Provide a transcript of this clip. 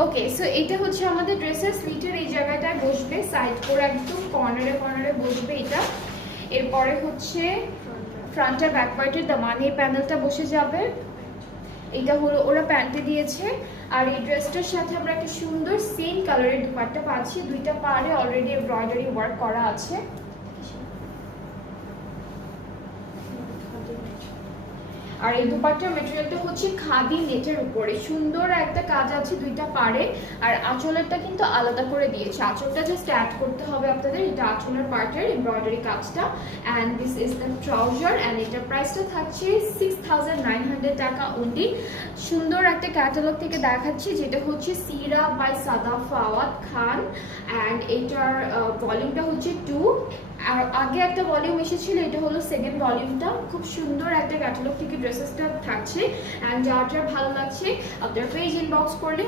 ওকে, so এটা হচ্ছে আমাদের ড্রেসের স্লিটের এই জায়গাটায় বসবে, সাইড করে একদম কর্নারে কর্নারে বসবে এটা। এরপরে হচ্ছে ফ্রন্ট আর ব্যাক পার্টের দামানি প্যানেলটা বসে যাবে। এটা হলো ওরা প্যান্টে দিয়েছে। আর এই ড্রেসটার সাথে আমরা একটা সুন্দর সেম কালারের দুপাট্টা পাচ্ছি, দুইটা পাড়ে অলরেডি এমব্রয়ডারি ওয়ার্ক করা আছে। আর এই দুপাট্টার মেটেরিয়ালটা হচ্ছে খাদি নেটের উপরে, সুন্দর একটা কাজ আছে দুইটা পাড়ে। আর আঁচলেরটা কিন্তু আলাদা করে দিয়েছে, আঁচলটা জাস্ট অ্যাড করতে হবে আপনাদের। এটা আঁচলের পার্টের এমব্রয়ডারি কাজটা। And this is the trouser, and এটার প্রাইসটা থাকছে 6900 টাকা অনলি। সুন্দর একটা ক্যাটালগ থেকে দেখাচ্ছি, যেটা হচ্ছে সিরা বাই সাদা ফাওয়াদ খান। অ্যান্ড এটার ভলিউমটা হচ্ছে 2। আর আগে একটা ভলিউম এসেছিল, এটা হলো সেকেন্ড ভলিউমটা। খুব সুন্দর একটা ক্যাটালগ থেকে ড্রেসেসটা থাকছে। অ্যান্ড যার যার ভালো লাগছে আপনার পেজ ইনবক্স করলে